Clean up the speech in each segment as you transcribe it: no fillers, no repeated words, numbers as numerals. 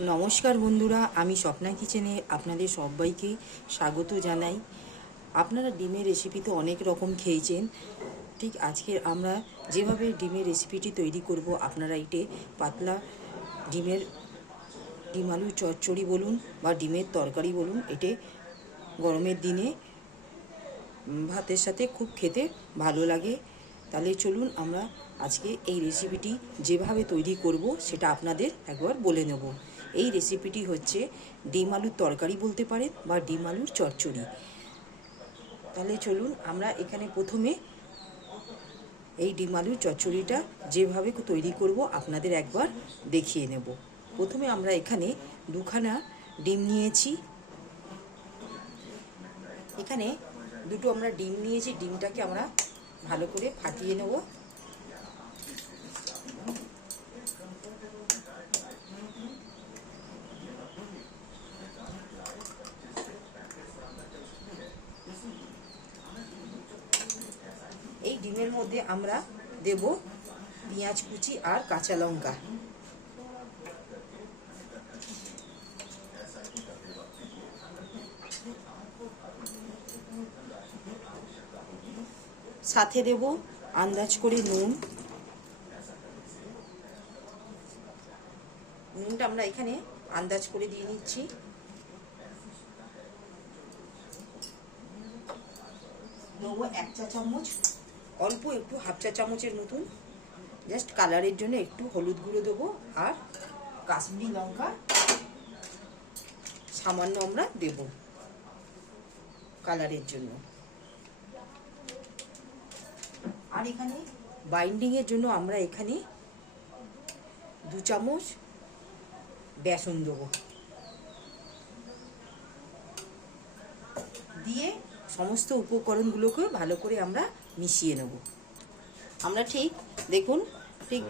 নমস্কার বন্ধুরা, আমি স্বপ্না কিচেনে আপনাদের সবাইকে স্বাগত জানাই। আপনারা ডিমের রেসিপি তো অনেক রকম খেয়েছেন। ঠিক আজকে আমরা যেভাবে ডিমের রেসিপিটি তৈরি করব, আপনারা এটে পাতলা ডিম আলুর চচ্চড়ি বলুন বা ডিমের তরকারি বলুন, এটে গরমের দিনে ভাতের সাথে খুব খেতে ভালো লাগে। তাহলে চলুন আমরা আজকে এই রেসিপিটি যেভাবে তৈরি করব সেটা আপনাদের একবার বলে নেব। এই রেসিপিটি হচ্ছে ডিম আলুর তরকারি বলতে পারেন বা ডিম আলুর চচ্চড়ি। তাহলে চলুন আমরা এখানে প্রথমে এই ডিম আলুর চচ্চড়িটা যেভাবে তৈরি করব আপনাদের একবার দেখিয়ে নেব। প্রথমে আমরা এখানে দুখানা ডিম নিয়েছি। এখানে দুটো আমরা ডিম নিয়েছি। ডিমটাকে আমরা ভালো করে ফাটিয়ে নেব। এই ডিমের মধ্যে আমরা দেব পেঁয়াজ কুচি আর কাঁচা লঙ্কা। সাথে দেব আন্দাজ করে নুনটা আমরা এখানে আন্দাজ করে দিয়ে নিচ্ছি। দেবো 1 চা চামচ, অল্প একটু হাফ চা চামচের মতন জাস্ট কালারের জন্য একটু হলুদ গুঁড়ো দেবো, আর কাশ্মীরি লঙ্কা সামান্য আমরা দেব কালারের জন্য। আর এখানে বাইন্ডিংয়ের জন্য আমরা এখানে 2 চামচ বেসন দেবো। দিয়ে সমস্ত উপকরণগুলোকে ভালো করে আমরা মিশিয়ে নেব। আমরা ঠিক দেখুন, ঠিক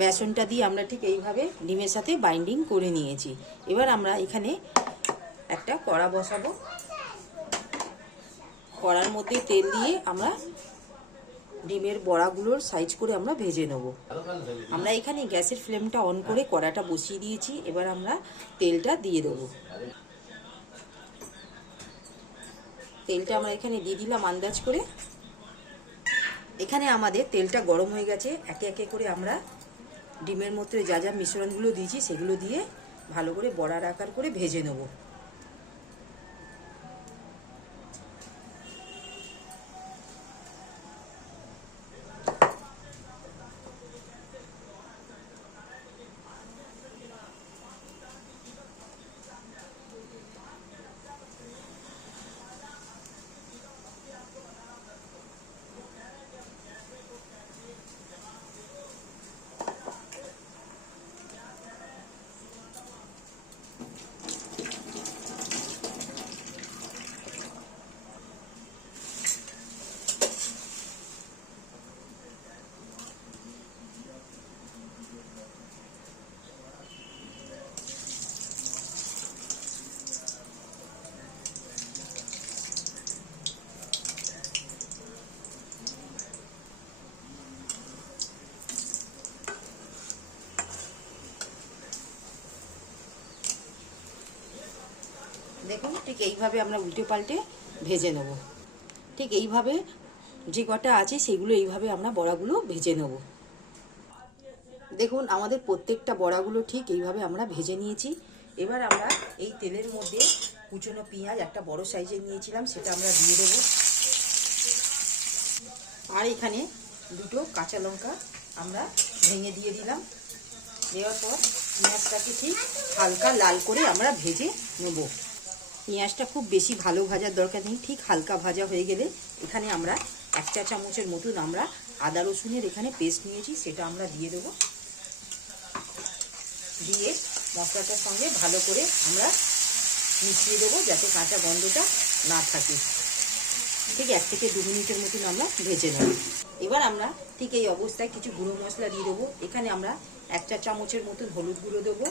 বেসনটা দিয়ে আমরা ঠিক এইভাবে ডিমের সাথে বাইন্ডিং করে নিয়েছি। এবার আমরা এখানে একটা কড়া বসাবো। কড়ার মধ্যে তেল দিয়ে আমরা ডিমের বড়াগুলোর সাইজ করে আমরা ভেজে নেব। আমরা এখানে গ্যাসের ফ্লেমটা অন করে কড়াটা বসিয়ে দিয়েছি। এবার আমরা তেলটা দিয়ে দেবো। তেলটা আমরা এখানে দিয়ে দিলাম আন্দাজ করে। এখানে আমাদের তেলটা গরম হয়ে গেছে। একে একে করে আমরা ডিমের মধ্যে যা যা মিশ্রণগুলো দিয়েছি সেগুলো দিয়ে ভালো করে বড়ার আকার করে ভেজে নেব। দেখুন, ঠিক এইভাবে আমরা উল্টে পাল্টে ভেজে নেব। ঠিক এইভাবে যে কটা আছে সেগুলো এইভাবে আমরা বড়াগুলো ভেজে নেব। দেখুন, আমাদের প্রত্যেকটা বড়াগুলো ঠিক এইভাবে আমরা ভেজে নিয়েছি। এবার আমরা এই তেলের মধ্যে কুচনো পেঁয়াজ একটা বড় সাইজের নিয়েছিলাম, সেটা আমরা দিয়ে দেবো। আর এখানে দুটো কাঁচা লঙ্কা আমরা ভেঙে দিয়ে দিলাম। দেওয়ার পর পেঁয়াজটাকে ঠিক হালকা লাল করে আমরা ভেজে নেব। পেঁয়াজটা খুব বেশি ভালো ভাজার দরকার নেই, ঠিক হালকা ভাজা হয়ে গেলে এখানে আমরা 1 চা চামচের মতন আমরা আদা রসুনের এখানে পেস্ট নিয়েছি, সেটা আমরা দিয়ে দেবো। দিয়ে মশলাটার সঙ্গে ভালো করে আমরা মিশিয়ে দেবো যাতে কাঁচা গন্ধটা না থাকে। ঠিক 1 থেকে 2 মিনিটের মতন আমরা ভেজে নেব। এবার আমরা ঠিক এই অবস্থায় কিছু গুঁড়ো মশলা দিয়ে দেবো। এখানে আমরা 1 চা চামচের মতন হলুদ গুঁড়ো দেবো,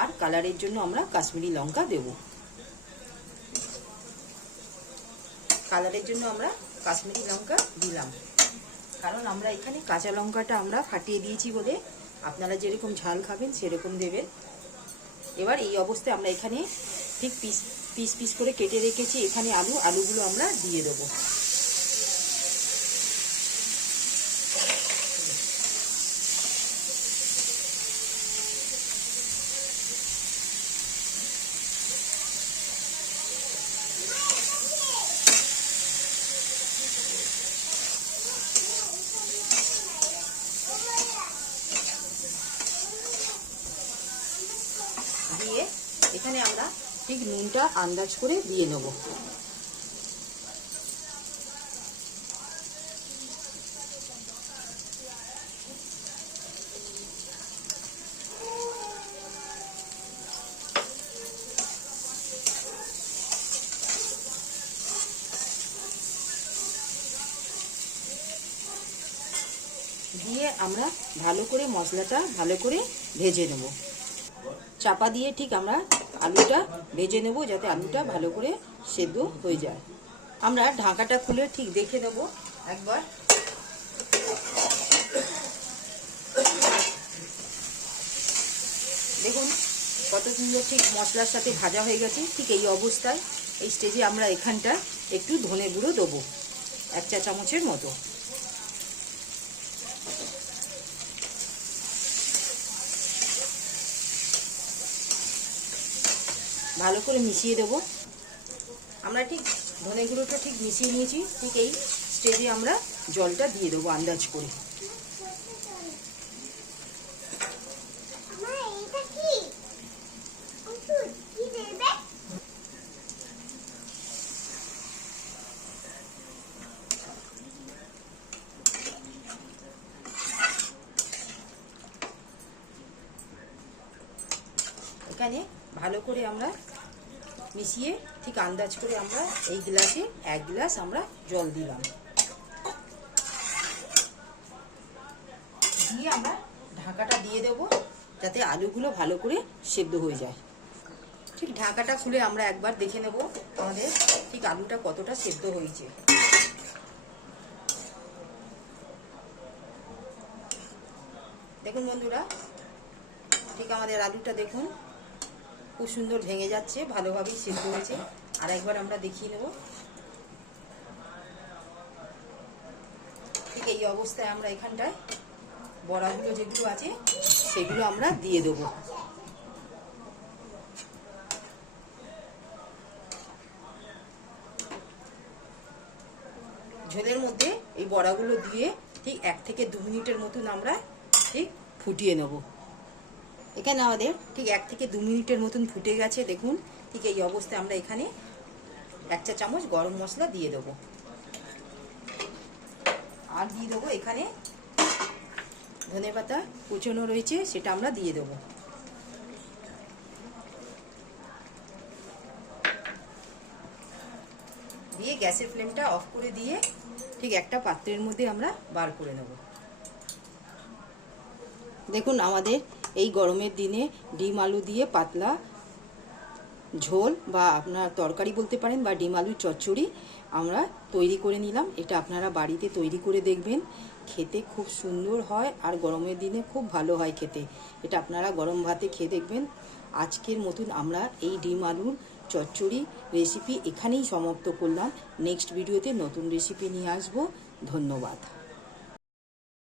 আর কালারের জন্য আমরা কাশ্মীরি লঙ্কা দেবো। কালারের জন্য আমরা কাশ্মীরি লঙ্কা দিলাম, কারণ আমরা এখানে কাঁচা লঙ্কাটা আমরা ফাটিয়ে দিয়েছি বলে আপনারা যেরকম ঝাল খাবেন সেরকম দেবেন। এবার এই অবস্থায় আমরা এখানে ঠিক পিস পিস পিস করে কেটে রেখেছি এখানে আলুগুলো আমরা দিয়ে দেবো। দিয়ে এখানে আমরা ঠিক নুনটা আন্দাজ করে দিয়ে নেব। দিয়ে আমরা ভালো করে মশলাটা ভালো করে ভেজে নেব। চাপা দিয়ে ঠিক আমরা আলুটা ভেজে নেব যাতে আলুটা ভালো করে সেদ্ধ হয়ে যায়। আমরা ঢাকাটা খুলে ঠিক দেখে নেব একবার। দেখুন কত সুন্দর ঠিক মশলার সাথে ভাজা হয়ে গেছে। ঠিক এই অবস্থায় এই স্টেজে আমরা এখানটা একটু ধনে গুঁড়ো দেবো 1 চা চামচের মতো। ভালো করে মিশিয়ে দেব। আমরা ঠিক ধনে গুঁড়োটা ঠিক মিশিয়ে নিয়েছি। ঠিক এই স্টেজে আমরা জলটা দিয়ে দেবো আন্দাজ করে। এখানে ভালো করে আমরা মিশিয়ে ঠিক আন্দাজ করে আমরা এই গ্লাসে 1 গ্লাস আমরা জল দিলাম। দিয়ে আমরা ঢাকাটা দিয়ে দেব যাতে আলুগুলো ভালো করে সেদ্ধ হয়ে যায়। ঠিক ঢাকাটা খুলে আমরা একবার দেখে নেব আমাদের ঠিক আলুটা কতটা সেদ্ধ হয়েছে। দেখুন বন্ধুরা, ঠিক আমাদের আলুটা দেখুন খুব সুন্দর ভেঙে যাচ্ছে, ভালোভাবেই সেদ্ধ হয়েছে। আর একবার আমরা দেখিয়ে নেব। ঠিক এই অবস্থায় আমরা এখানটায় বড়াগুলো যেগুলো আছে সেগুলো আমরা দিয়ে দেবো। ঝোলের মধ্যে এই বড়াগুলো দিয়ে ঠিক 1 থেকে 2 মিনিটের মতন আমরা ঠিক ফুটিয়ে নেব। এখানে আমাদের ঠিক 1 থেকে 2 মিনিটের মতন ফুটে গেছে। দেখুন ঠিক এই অবস্থায় আমরা এখানে 1 চা চামচ গরম মশলা দিয়ে দেবো। আর দিয়ে দেবো এখানে ধনেপাতা কুচনো রয়েছে, সেটা আমরা দিয়ে দেবো। দিয়ে গ্যাসের ফ্লেমটা অফ করে দিয়ে ঠিক একটা পাত্রের মধ্যে আমরা বার করে নেব। দেখুন আমাদের এই গরমের দিনে ডিম আলু দিয়ে পাতলা ঝোল বা আপনার তরকারি বলতে পারেন বা ডিম আলুর চচ্চড়ি আমরা তৈরি করে নিলাম। এটা আপনারা বাড়িতে তৈরি করে দেখবেন, খেতে খুব সুন্দর হয় আর গরমের দিনে খুব ভালো হয় খেতে। এটা আপনারা গরম ভাতে খেয়ে দেখবেন। আজকের মতন আমরা এই ডিম আলুর চচ্চড়ি রেসিপি এখানেই সমাপ্ত করলাম। নেক্সট ভিডিওতে নতুন রেসিপি নিয়ে আসবো। ধন্যবাদ।